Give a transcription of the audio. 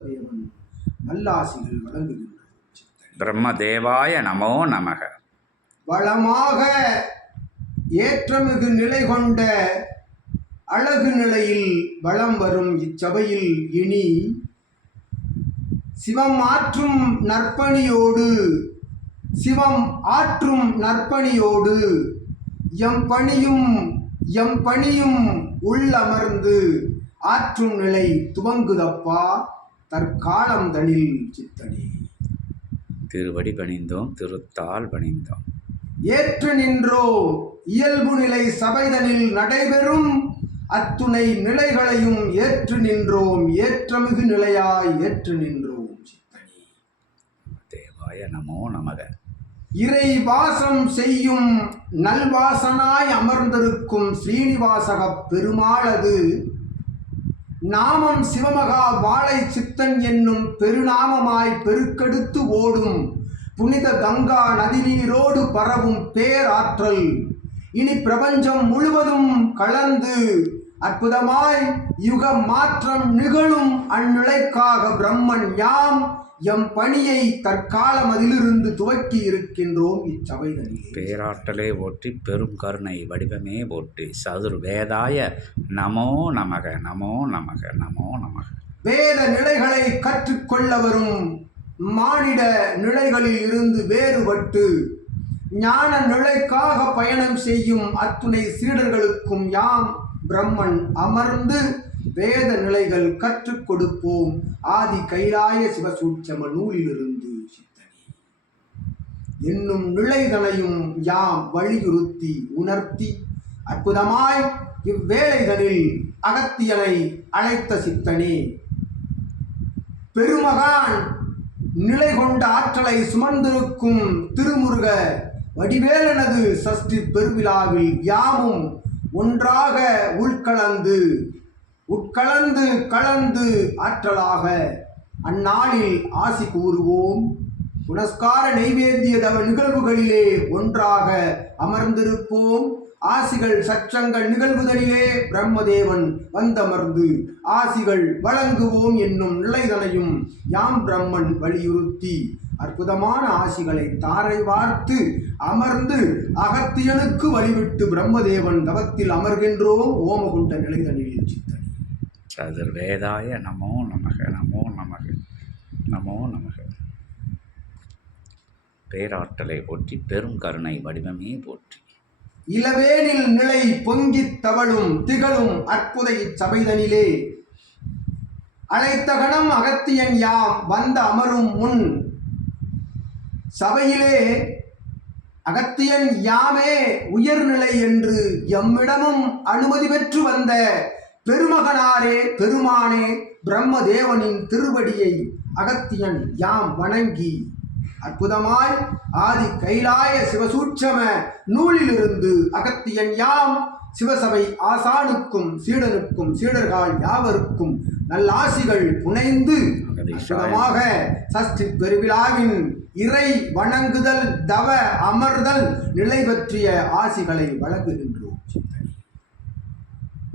தேவன் நல்லாசிகள் வழங்குகின்றது பிரம்மதேவாய நமோ நமக. வளமாக ஏற்றமிகு நிலை கொண்ட அழகு நிலையில் வளம் வரும் இச்சபையில் இனி சிவம் ஆற்றும் நற்பணியோடு சிவம் ஆற்றும் நற்பணியோடு எம் பணியும் எம் பணியும் உள்ளமர்ந்து ஆற்றும் நிலை துவங்குதப்பா? தற்காலம் தனில் சித்தனே. திருவடி பணிந்தோம் திருத்தால் பணிந்தோம். ஏற்று நின்றோ இயல்பு நிலை சபைதனில் நடைபெறும். அத்துணை நிலைகளையும் ஏற்று நின்றோம் ஏற்றமிகு நிலையாய் ஏற்று நின்றோம் சித்தனே. தேவாய நமோ நமக. இறை வாசம் செய்யும் நல்வாசனாய் அமர்ந்திருக்கும் ஸ்ரீனிவாசகப் பெருமாளது நாமம் சிவமகா வாழை சித்தன் என்னும் பெருநாமமாய் பெருக்கெடுத்து ஓடும். புனித கங்கா நதிநீரோடு பரவும் பேராற்றல். இனி பிரபஞ்சம் முழுவதும் கலந்து அற்புதமாய் யுக மாற்றம் நிகழும் அந்நிலைக்காக பிரம்மன் யாம் எம் பணியை தற்காலம் அதிலிருந்து துவக்கி இருக்கின்றோம் இச்சபைதனிலே பேராற்றலே போற்றி பெரும் கருணை வடிவமே போற்றி. சதுர் வேதாய நமோ நமக நமோ நமக நமோ நமக. வேத நிலைகளை கற்றுக்கொள்ள வரும் மானிட நிலைகளில் இருந்து வேறுபட்டு ஞான நிலைக்காக பயணம் செய்யும் அத்துணை சீடர்களுக்கும் யாம் பிரம்மன் அமர்ந்து வேத நிலைகள் கற்றுக் கொடுப்போம். ஆதி கைலாய சிவசூட்சம நூலிலிருந்து சித்தனி. என்னும் நிலைதனையும் யாம் வலியுறுத்தி உணர்த்தி அற்புதமாய் இவ்வேளைகளில் அகத்தியனை அழைத்த சித்தனே. பெருமகான் நிலை கொண்ட ஆற்றலை சுமந்திருக்கும் திருமுருக வடிவேலனது சஷ்டி பெருவிழாவில் யாமும் ஒன்றாக உள்கலந்து உட்கலந்து கலந்து ஆற்றலாக அந்நாளில் ஆசி கூறுவோம். புனஸ்கார நெய்வேத்திய தவ நிகழ்வுகளிலே ஒன்றாக அமர்ந்திருப்போம். ஆசிகள் சச்சங்கள் நிகழ்வுதலிலே பிரம்மதேவன் வந்தமர்ந்து ஆசிகள் வழங்குவோம் என்னும் நிலைதனையும் யாம் பிரம்மன் வலியுறுத்தி அற்புதமான ஆசிகளை தாரை வார்த்து அமர்ந்து அகத்தியனுக்கு வழிவிட்டு பிரம்மதேவன் தவத்தில் அமர்கின்றோம் ஓமகுண்ட நிலைதனில் சித்தனி. சதுர் வேதாய நமோ நமக நமோ நமக நமோ நமக. பேராற்றலை போற்றி பெரும் கருணை வடிவமே போற்றி. இளவேனில் நிலை பொங்கித் தவழும் திகழும் அற்புத இச்சபைதனிலே அழைத்த கணம் அகத்தியன் யாம் வந்த அமரும் முன். சபையிலே அகத்தியன் யாமே உயர்நிலை என்று எம்மிடமும் அனுமதி பெற்று வந்த பெருமகனாரே பெருமானே பிரம்மதேவனின் திருவடியை அகத்தியன் யாம் வணங்கி. அற்புதமாய் ஆதி கைலாய சிவசூட்சம நூலிலிருந்து அகத்தியன் யாம். சிவசபை ஆசானுக்கும் சீடனுக்கும் சீடர்கள் யாவருக்கும் நல்லாசிகள் புனைந்து அற்புதமாக சஷ்டி பெருவிழாவின் இறை வணங்குதல் தவ அமர்தல் நிலை பற்றிய ஆசிகளை வழங்குகின்றோம்.